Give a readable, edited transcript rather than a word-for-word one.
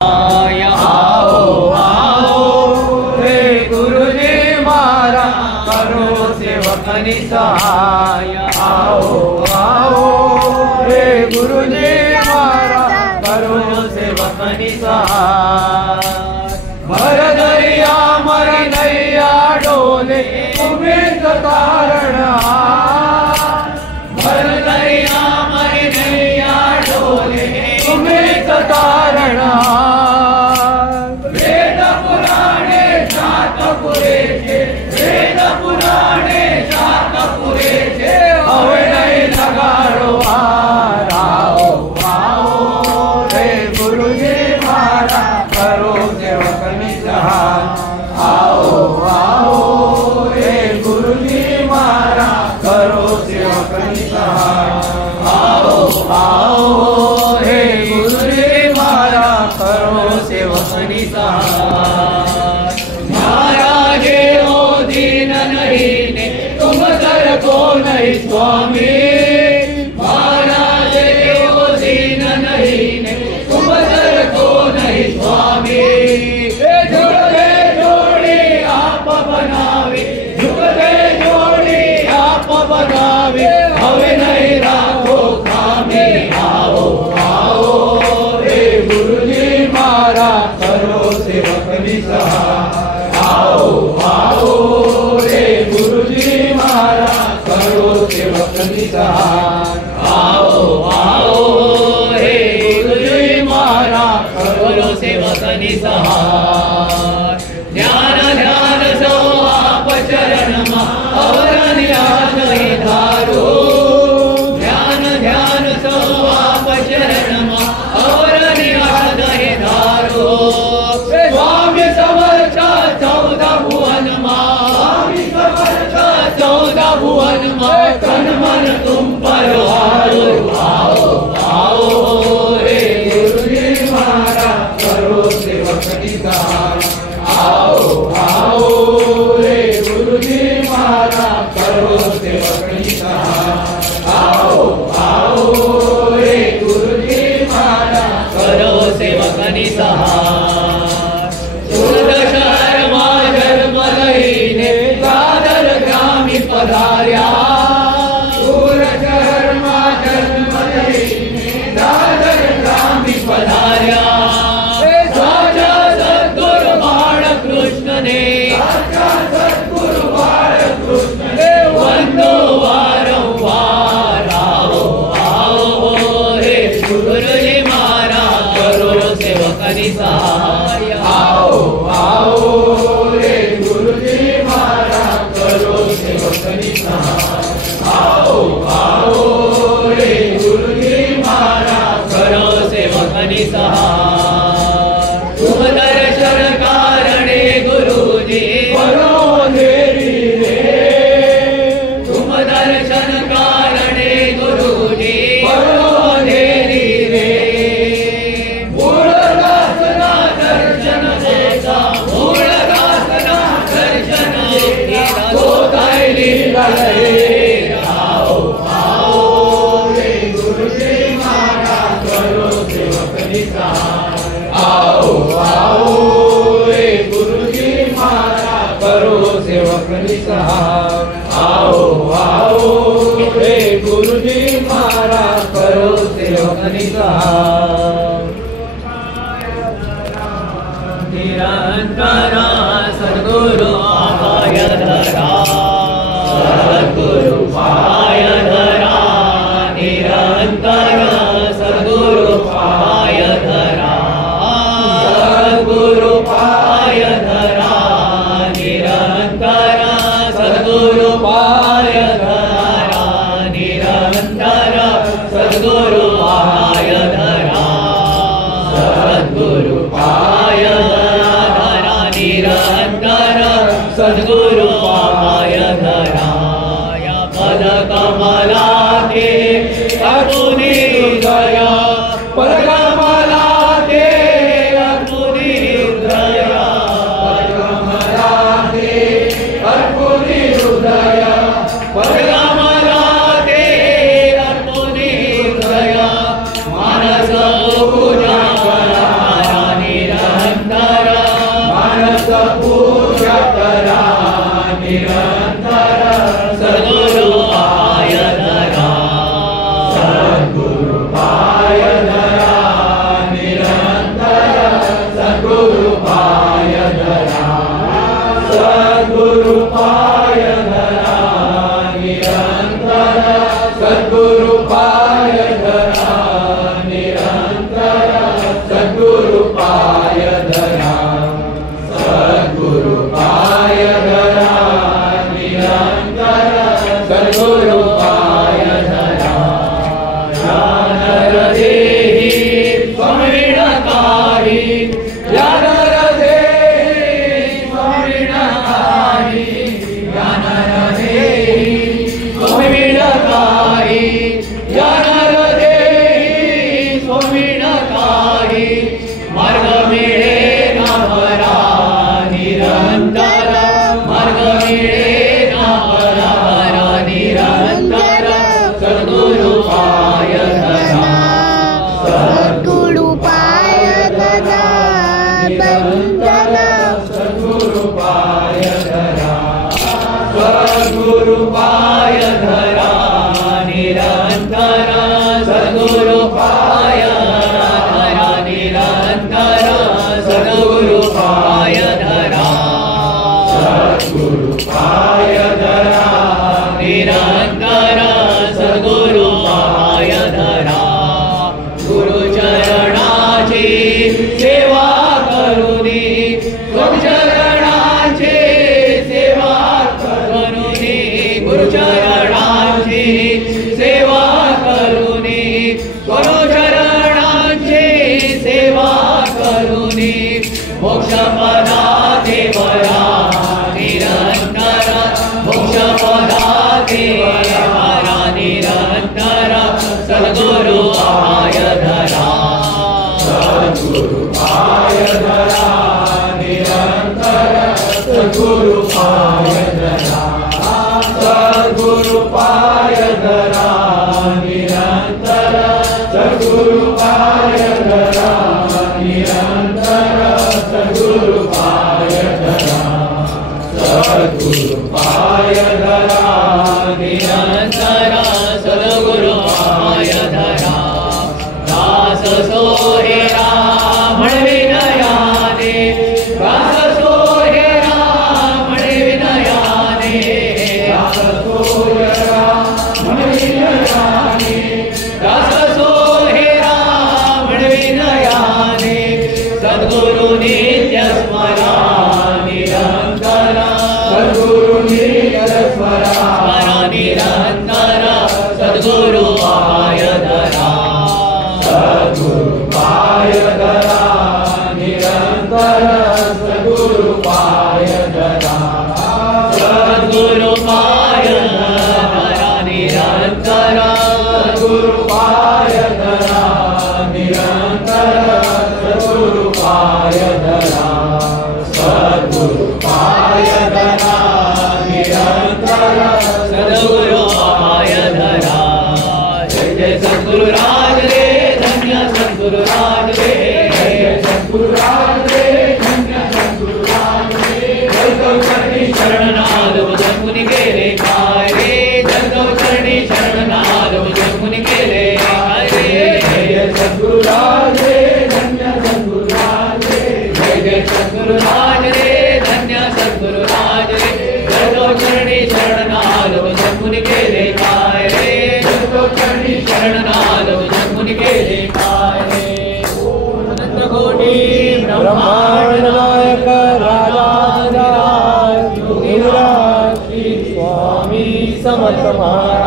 आओ आओ हे गुरुजी मारा करो सेवकनी सहाय। आओ आओ हे गुरुजी मारा करो सेवकनी सहाय। भर दरिया मर नैया डोले तुम्हें तारण। भर दरिया मर नैया डोले तुम्हें तारण। वेद पुराणे शात पुरेशे वेद पुराणे शात पुरेशे हवे नहीं लगाड़ो हार। आओ आओ हे गुरुजी मारा करो सेवकनी सहाय। आओ आओ हे गुरुजी मारा करो सेवकनी सहाय। आओ आओ हे गुरुजी मारा करो सेवकनी सहाय। महाराजे हो दीन नहीं ने तुम दर को नहीं स्वामी। महाराजे हो दीन नहीं ने तुम दर को नहीं स्वामी। झुकते जोड़ी आप बनावे झुकते जोड़ी आप बनावे हवे नहीं राखो खामी। आओ आओ हे गुरुजी मारा करो सेवकनी सहाय। आओ आओ हे गुरुजी मारा करो सेवकनी सहाय। आओ आओ हे गुरुजी मारा करो सेवकनी सहाय। ध्यान ध्यान सो आप चरण मा और ध्यान धारो। ध्यान ध्यान सो आप चरण मा और ध्यान धारो। स्वामी समर्था 14 भुवन मा स्वामी समर्था 14 भुवन मा तन मन तुम पर हारो। आओ आओ हे गुरुजी मारा करो सेवकनी सहाय। आओ आओ हे गुरुजी मारा करो सेवकनी सहाय। आओ आओ हे गुरुजी मारा करो सेवकनी सहाय। सूरत शहर मा जन्म लईने दादर ग्रामी पधार्या। सूरत शहर मा जन्म लईने दादर ग्रामी पधार्या। साचा सद्गुरु बाळकृष्ण ने साचा सद्गुरु बाळकृष्ण ने वंदो वारंवार। आओ आओ हे गुरुजी मारा करो सेवकनी सहाय। आओ आओ हे गुरुजी मारा करो सेवकनी सहाय। आओ आओ हे गुरुजी मारा करो सेवकनी सहाय। तुम दर्शन कारणे गुरुजी बरो अंधेरी रे। तुम दर्शन कारणे गुरुजी बरो अंधेरी रे। मूलदासना दर्शन देता मूलदासना दर्शन देता तो काय लीला रे। आओ आओ हे गुरुजी मारा करो सेवकनी सहाय। आओ आओ हे गुरुजी मारा करो सेवकनी सहाय। आओ आओ हे गुरुजी मारा करो सेवकनी सहाय। निरंतरा सद्गुरु पाय धरा सद्गुरु पाय धरा। निरंतरा सद्गुरु पाय धरा सद्गुरु पाय धरा। निरंतरा सद्गुरु पाय धरा। निरंतरा सद्गुरु पाय धरा सद्गुरु पाय धरा। निरंतरा सद्गुरु पाय धरा निरंतर सद्गुरु पाय धरा निरंतर सद्गुरु पाय धरा सद्गुरु पाय धरा निरंतर सद्गुरु पाय धरा गुरु चरणाची सेवा करुनी गुरु चरणाची सेवा करुनी गुरु चरणाची सेवा करुनी गुरु चरणाची सेवा करुनी मोक्ष पदाते वरा निरंतर मोक्ष पदाते वरा निरंतर सद्गुरु पाय धरा सद्गुरु पाय धरा निरंतर सद्गुरु पाय धरा सद्गुरु पाय धरा निरंतर सद्गुरु पाय धरा निरंतर सद्गुरु पाय धरा सद्गुरु पाय धरा निरंतर सद्गुरु पाय धरा दास सोहेरा विनयाने दास सोहेरा विनयाने दास सोहेरा विनयाने दास सोहेरा विनयाने सद्गुरु नित्य स्मरा निरंतर सद्गुरु नित्य स्मरा निरंतर सद्गुरु पाय धरा सद्गुरु पाय धरा निरंतर सद्गुरु पाय धरा सद्गुरु पाय धरा निरंतर सद्गुरु पाय धरा निरंतर सद्गुरु पाय धरा सद्गुरु पाय धरा निरंतर सद्गुरु पाय धरा जय जय सद्गुरु राज रे धन्य सद्गुरु राज रे जय सद्गुरु राज रे धन्य सद्गुरु राज रे जय चरणी शरणनाद भजन मुनि गेले काय रे जय चरणी शरणनाद भजन मुनि गेले काय रे जय सद्गुरु राज रे धन्य सद्गुरु राज रे जय सद्गुरु राज रे धन्य सद्गुरु राज रे जय चरणी शरणनाद भजन मुनि गेले काय रे जय चरणी शरणनाद भजन मुनि गेले काय रे अनंत कोटी ब्रह्मांड नायक राजा योगीराज श्री स्वामी समर्थ महाराज